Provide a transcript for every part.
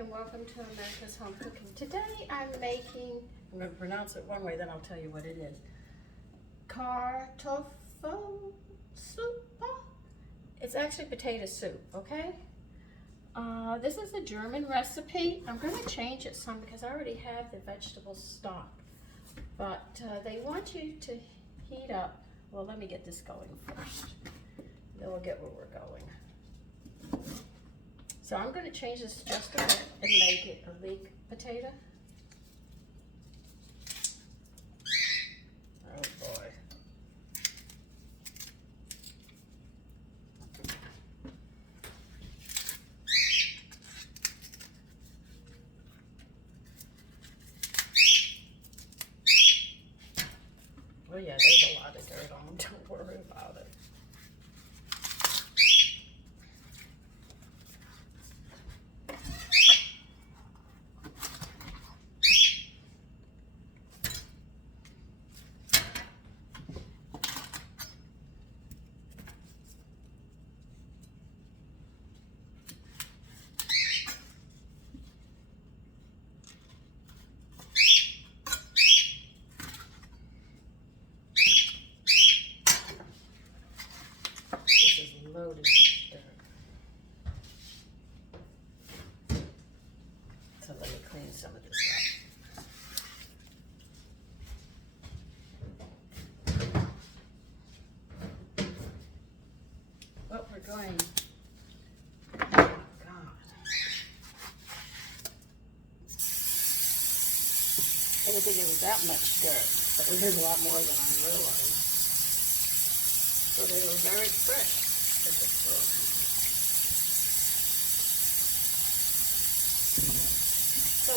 and welcome to America's Home Cooking. Today I'm going to pronounce it one way, then I'll tell you what it is. Kartoffel soup. It's actually potato soup, okay? This is a German recipe. I'm going to change it some because I already have the vegetable stock. But they want you to heat up. Well, let me get this going first. Then we'll get where we're going. So I'm going to change this just a bit and make it a leek potato. Oh boy. Oh yeah, there's a lot of dirt on them. Don't worry about it. Loaded with dirt. So let me clean some of this up. Well, we're going. Oh God. I didn't think it was that much dirt, but it is a lot more than I realized. So they were very fresh. So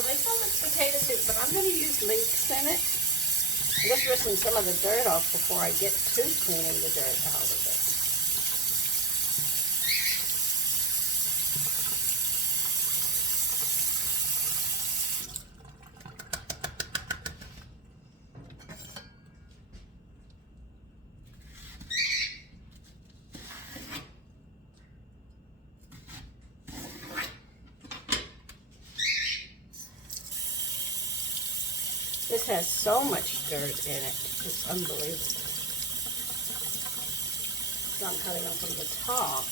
they call this potato soup, but I'm going to use leeks in it. I'm just rinsing some of the dirt off before I get to cleaning the dirt out of it. This has so much dirt in it, it's unbelievable. So I'm cutting them from the top,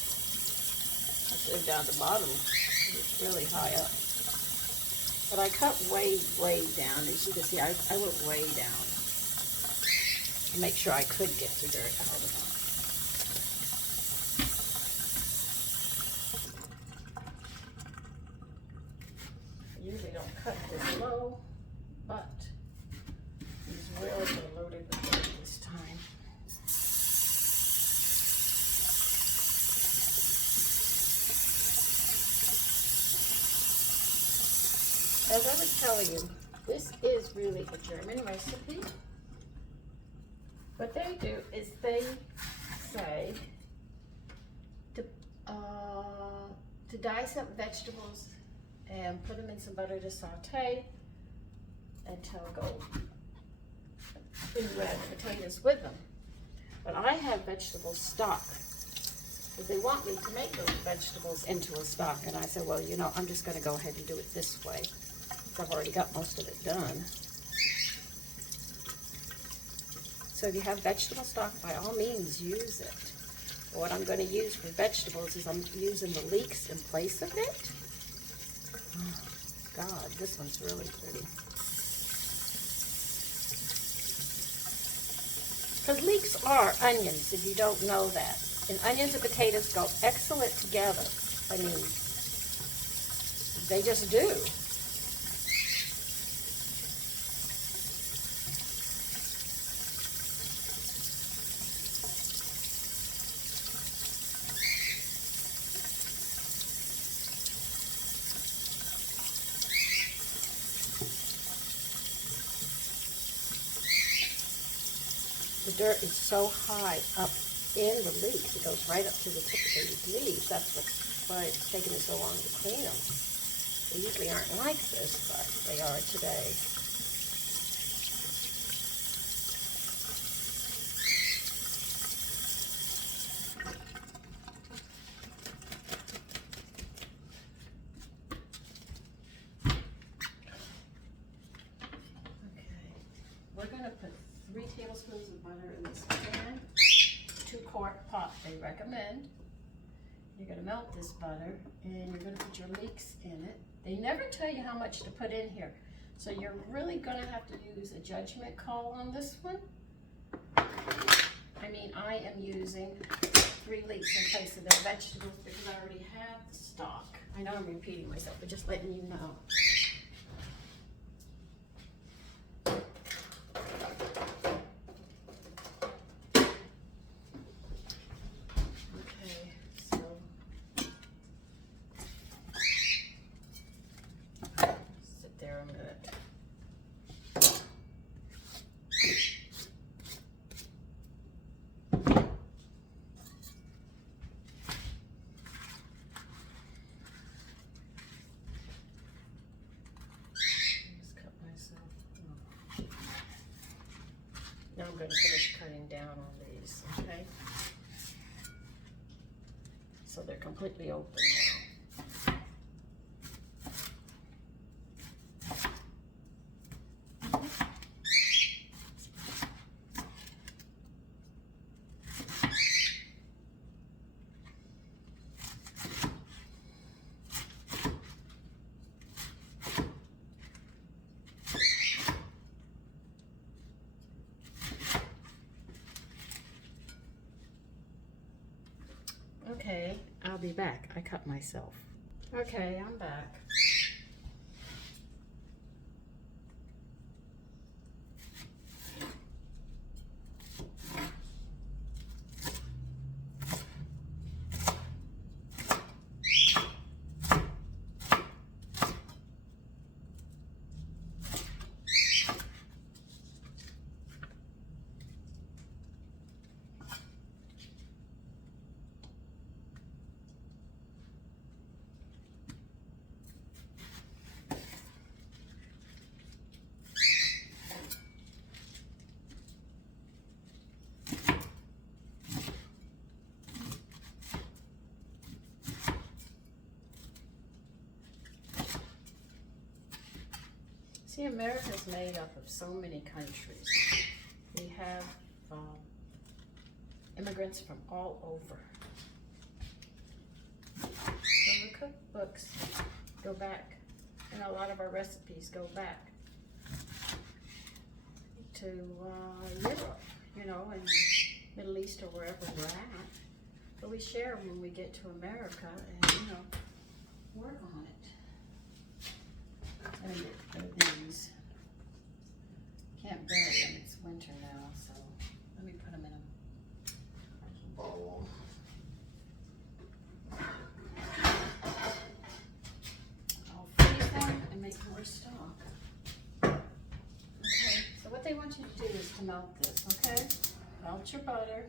instead of down the bottom, it's really high up. But I cut way down, as you can see, I went way down to make sure I could get the dirt out of them. I usually don't cut this low, but these wheels are loaded with dirt this time. As I was telling you, this is really a German recipe. What they do is they say to dice up vegetables and put them in some butter to saute until golden. And you add potatoes with them. But I have vegetable stock because they want me to make those vegetables into a stock. And I said, well, you know, I'm just going to go ahead and do it this way. I've already got most of it done. So if you have vegetable stock, by all means use it. What I'm going to use for vegetables is I'm using the leeks in place of it. Oh, God, this one's really pretty. Because leeks are onions, if you don't know that. And onions and potatoes go excellent together. I mean, they just do. The dirt is so high up in the leeks, it goes right up to the tip of the leaves. That's why it's taking me so long to clean them. They usually aren't like this, but they are today. tablespoons of butter in this pan. 2-quart pot they recommend. You're gonna melt this butter and you're gonna put your leeks in it. They never tell you how much to put in here. So you're really gonna have to use a judgment call on this one. I mean, I am using 3 leeks in place of their vegetables because I already have the stock. I know I'm repeating myself, but just letting you know. Okay, so sit there a minute. Now I'm going to finish cutting down on these, okay? So they're completely open now. Okay, I'll be back. I cut myself. Okay, I'm back. See, America's made up of so many countries. We have immigrants from all over. So the cookbooks go back, and a lot of our recipes go back to Europe, you know, and Middle East or wherever we're at. But we share them when we get to America and, you know, work on it. And these can't bury them. It's winter now, so let me put them in a bowl. I'll freeze them and make more stock. Okay, so what they want you to do is to melt this, okay? Melt your butter.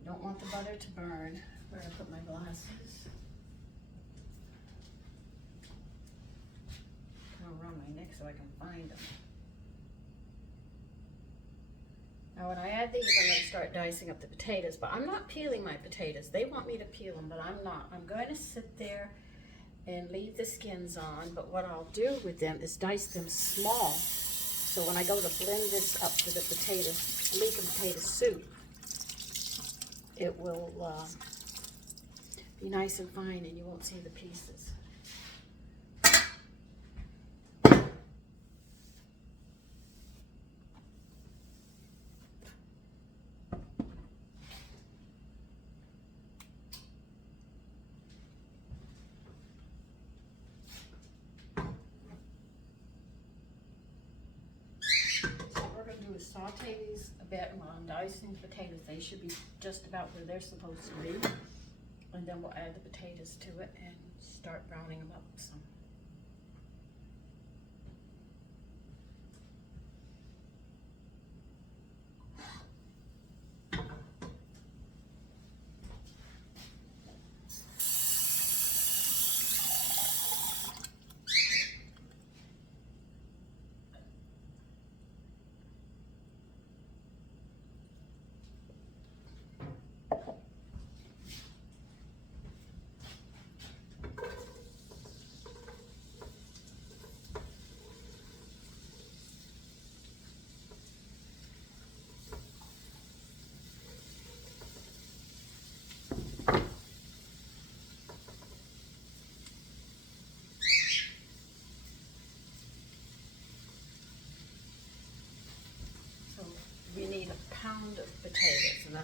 You don't want the butter to burn. Where I put my glasses. Around my neck so I can find them. Now when I add these, I'm going to start dicing up the potatoes, but I'm not peeling my potatoes. They want me to peel them, but I'm not. I'm going to sit there and leave the skins on, but what I'll do with them is dice them small, so when I go to blend this up to the potato, leek and potato soup, it will be nice and fine and you won't see the pieces. Saute these a bit while I'm dicing the potatoes. They should be just about where they're supposed to be. And then we'll add the potatoes to it and start browning them up some.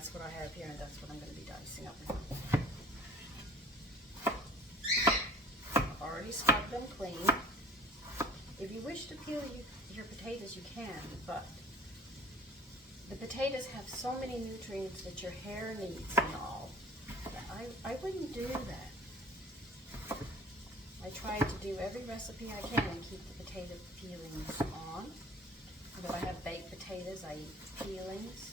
that's what I have here, and that's what I'm going to be dicing up now. I've already scrubbed them clean. If you wish to peel your potatoes, you can, but the potatoes have so many nutrients that your hair needs and all. I wouldn't do that. I try to do every recipe I can and keep the potato peelings on. And if I have baked potatoes, I eat peelings.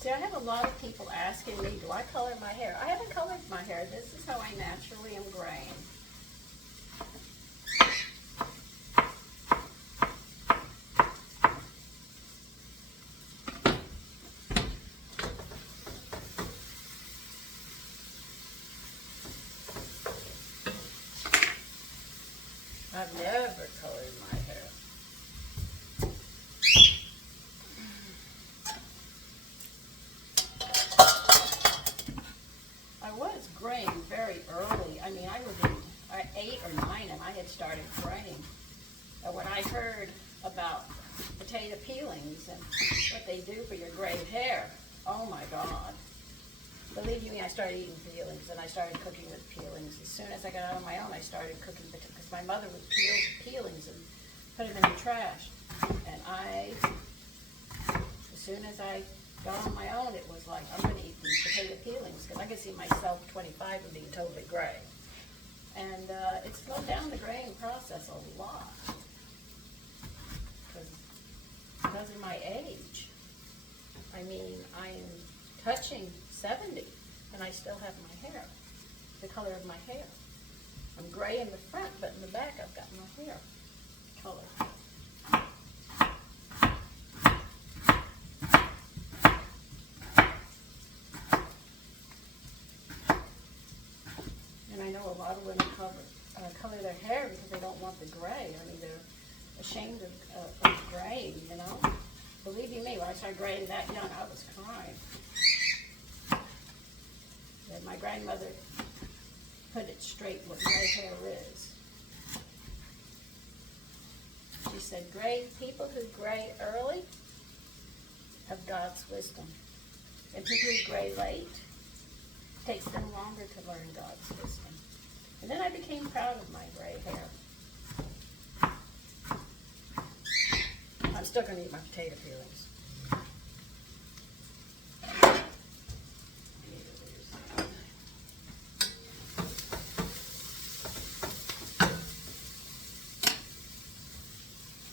See, I have a lot of people asking me, do I color my hair? I haven't colored my hair. This is how I naturally am graying. I've never colored my hair. I was graying very early. I mean, I was in 8 or 9 and I had started graying. And when I heard about potato peelings and what they do for your gray hair, oh my God. Believe you me, I started eating peelings and I started cooking with peelings. As soon as I got out on my own, I started cooking because my mother would peel peelings and put them in the trash. And as soon as I got on my own, it was like, I'm going to eat these potato peelings because I could see myself 25 and being totally gray. And it slowed down the graying process a lot because of my age. I mean, I am touching 70 and I still have my hair, the color of my hair. I'm gray in the front, but in the back I've got my hair color. And I know a lot of women color their hair because they don't want the gray. I mean, they're ashamed of graying, you know. Believe you me, when I started graying that young, I was crying. And my grandmother put it straight what gray hair is. She said, people who gray early have God's wisdom. And people who gray late, it takes them longer to learn God's wisdom. And then I became proud of my gray hair. I'm still going to eat my potato peelings.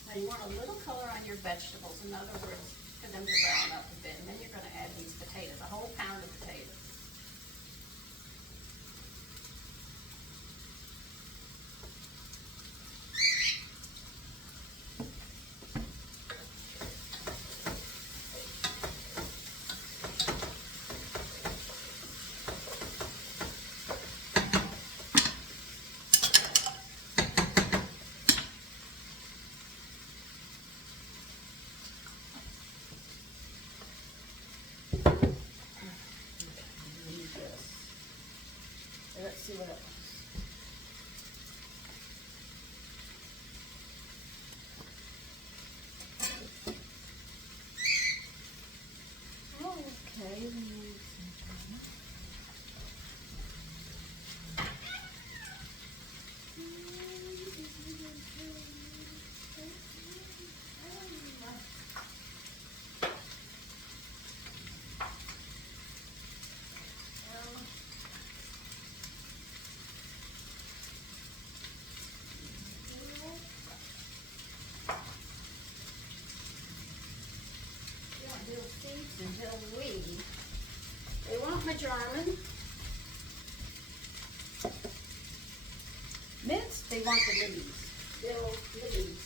Now you want a little color on your vegetables, in other words, for them to brown up a bit. And then you're going to add these potatoes, a whole pound of potatoes. until they want my German. Minced, they want the leaves. Little leaves.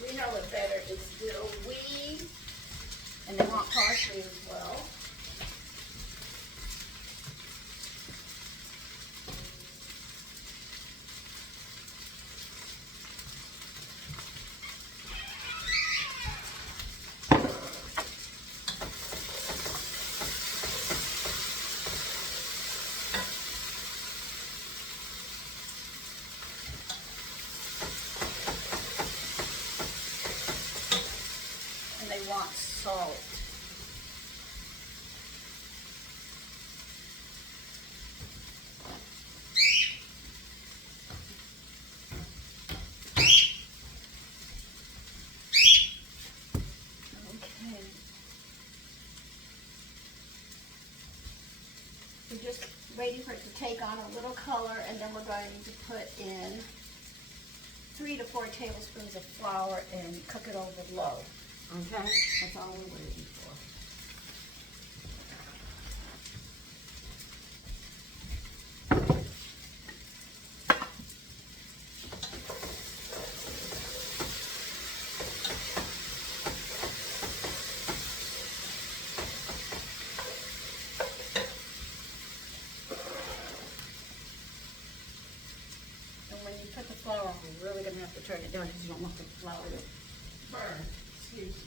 We know it better. It's little weed. And they want parsley as well. And they want salt. Okay. We're just waiting for it to take on a little color, and then we're going to put in 3 to 4 tablespoons of flour and cook it over low. Okay? That's all we're waiting for. And when you put the flour on, you're really going to have to turn it down because you don't want the flour to burn. Excuse me.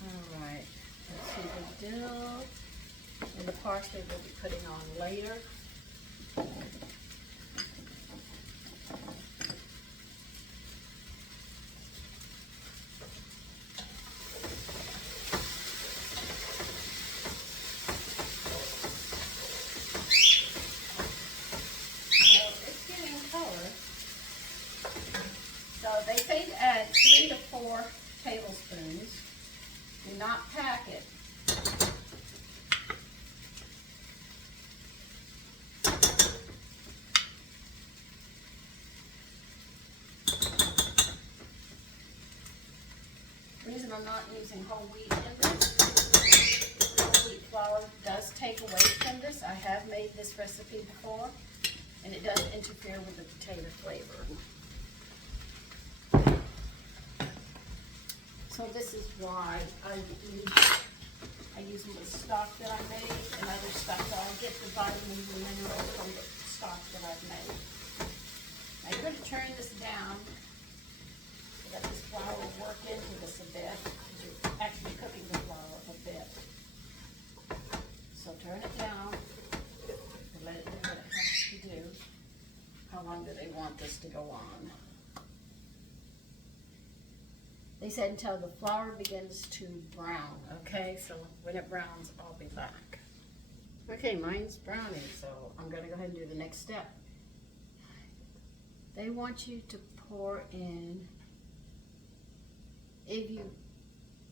All right. Let's see the dill and the parsley we'll be putting on later. So they say to add 3 to 4 tablespoons. Do not pack it. The reason I'm not using whole wheat in this, whole wheat flour does take away from this. I have made this recipe before, and it does interfere with the potato flavor. So this is why I use the stock that I made and other stuff, so I'll get the vitamins and minerals from the stock that I've made. Now you're going to turn this down so that this flour will work into this a bit, because you're actually cooking the flour a bit. So turn it down and let it do what it has to do. How long do they want this to go on? They said until the flour begins to brown, okay? So when it browns, I'll be back. Okay, mine's browning, so I'm gonna go ahead and do the next step. They want you to pour in, if you're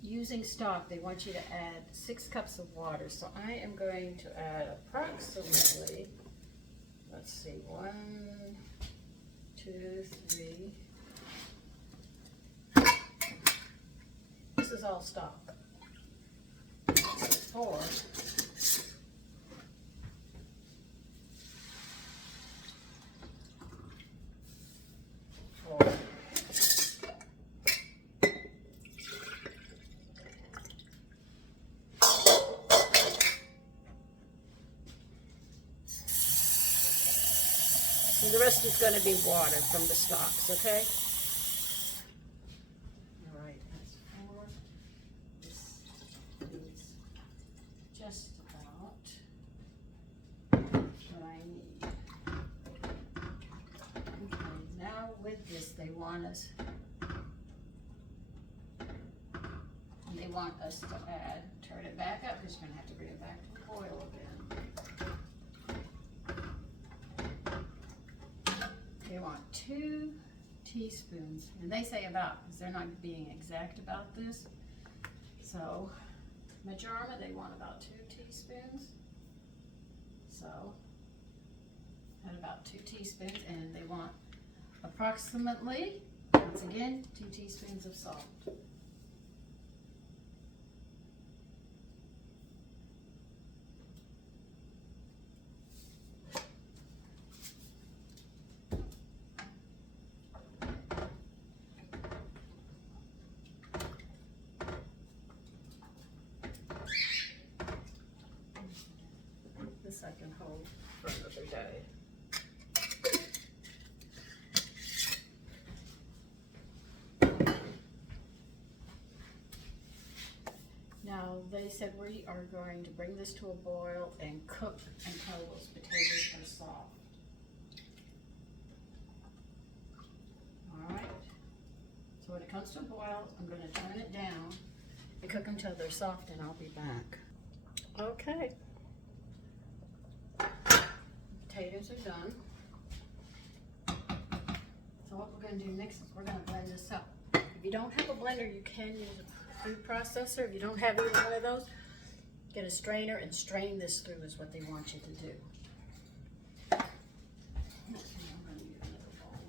using stock, they want you to add 6 cups of water. So I am going to add approximately, let's see, 1, 2, 3, this is all stock. 4. And the rest is going to be water from the stalks, okay? All right, that's 4. This is just about what I need. Okay, now with this, they want us to add, turn it back up, because you're going to have to bring it back to boil again. teaspoons. And they say about, because they're not being exact about this. So, Majarma, they want about 2 teaspoons. So, add about 2 teaspoons, and they want approximately, once again, 2 teaspoons of salt. This I can hold for another day. Now, they said we are going to bring this to a boil and cook until those potatoes are soft. All right. So when it comes to a boil, I'm going to turn it down and cook until they're soft, and I'll be back. Okay. Potatoes are done. So what we're going to do next is we're going to blend this up. If you don't have a blender, you can use a food processor. If you don't have either one of those, get a strainer and strain this through is what they want you to do. I'm going to use another bowl.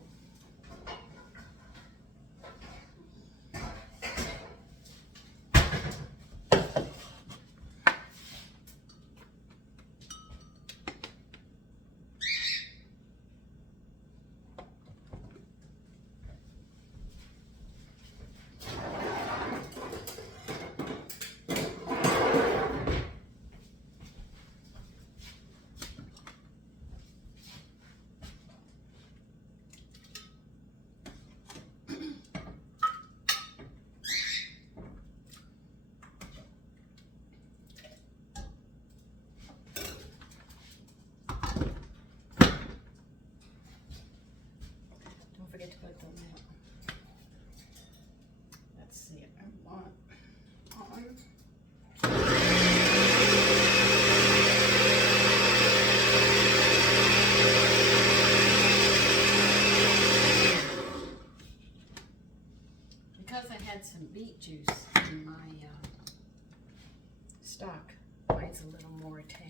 Forget to put them in. Let's see if I want on. Because I had some beet juice in my stock, mine's a little more tan.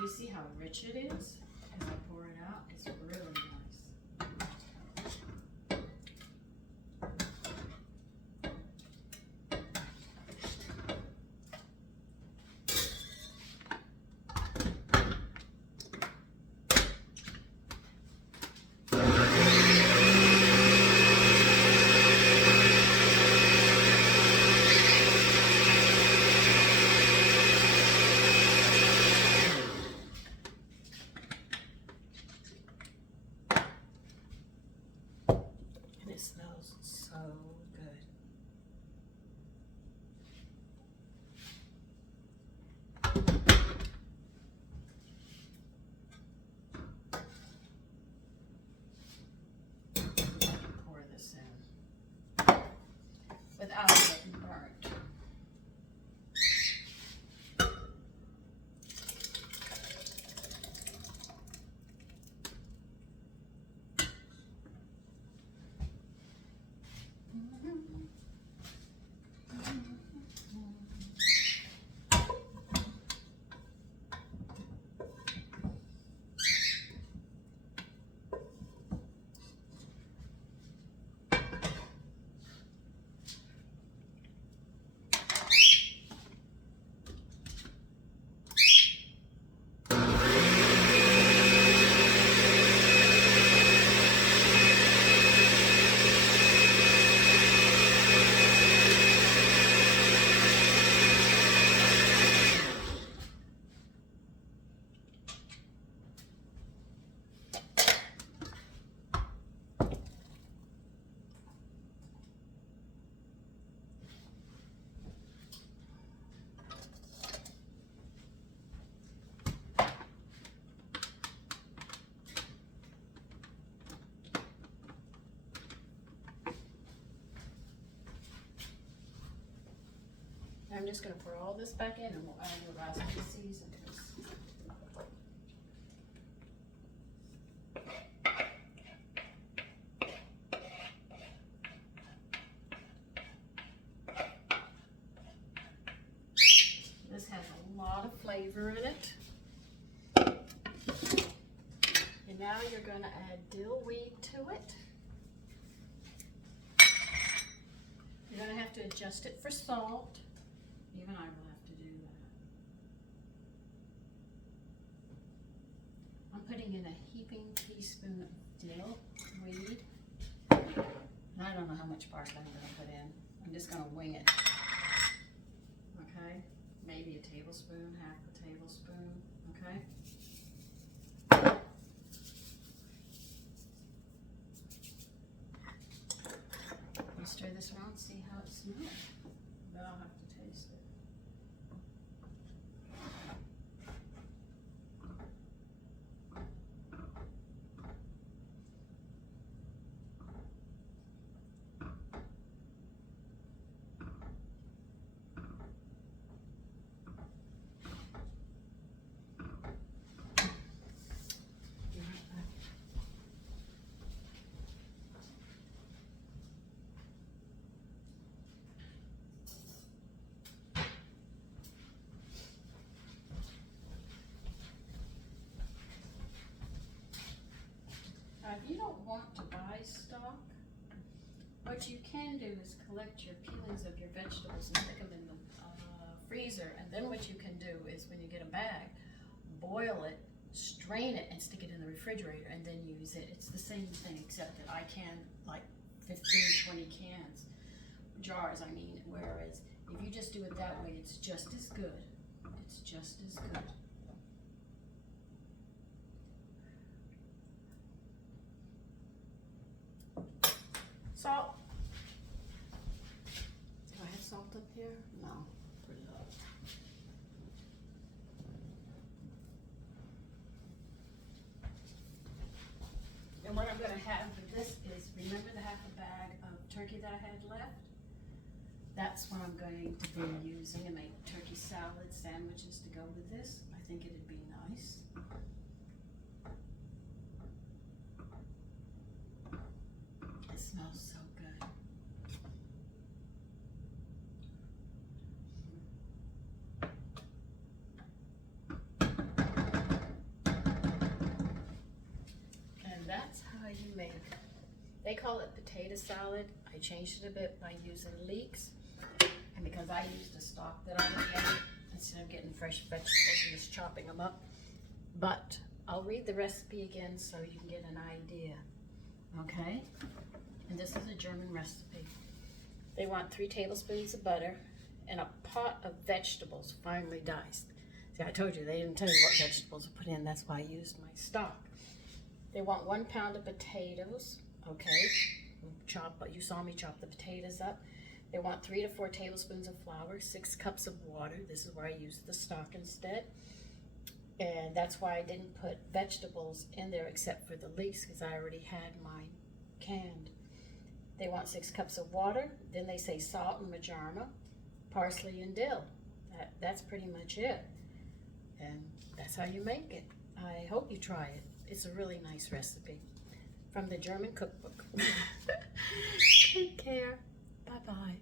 You see how rich it is as I pour it out? It's really nice. It smells so good. Pour this in without getting burnt. I'm just gonna pour all this back in and we'll add the last few seasonings. This has a lot of flavor in it. And now you're gonna add dill weed to it. You're gonna have to adjust it for salt. Even I will have to do that. I'm putting in a heaping teaspoon of dill weed. And I don't know how much parsley I'm gonna put in. I'm just gonna wing it. Okay? Maybe a tablespoon, half a tablespoon, okay? I'll stir this around, see how it smells. But I'll have to taste it. If you don't want to buy stock, what you can do is collect your peelings of your vegetables and stick them in the freezer. And then what you can do is when you get a bag, boil it, strain it, and stick it in the refrigerator and then use it. It's the same thing except that I can like 15, 20 cans, jars I mean, whereas if you just do it that way, it's just as good. It's just as good. Salt. Do I have salt up here? No. Put it up. And what I'm going to have with this is, remember the half a bag of turkey that I had left? That's what I'm going to be using and make turkey salad sandwiches to go with this. I think it'd be nice. It smells so good. And that's how you make, they call it potato salad. I changed it a bit by using leeks. And because I used a stock that I was getting, instead of getting fresh vegetables and just chopping them up. But I'll read the recipe again so you can get an idea. Okay? And this is a German recipe. They want 3 tablespoons of butter and a pot of vegetables finely diced. See, I told you, they didn't tell you what vegetables to put in. That's why I used my stock. They want 1 pound of potatoes. Okay? You saw me chop the potatoes up. They want 3 to 4 tablespoons of flour, 6 cups of water. This is where I used the stock instead. And that's why I didn't put vegetables in there except for the leeks because I already had mine canned. They want 6 cups of water. Then they say salt and marjoram, parsley and dill. That's pretty much it. And that's how you make it. I hope you try it. It's a really nice recipe from the German cookbook. Take care. Bye-bye.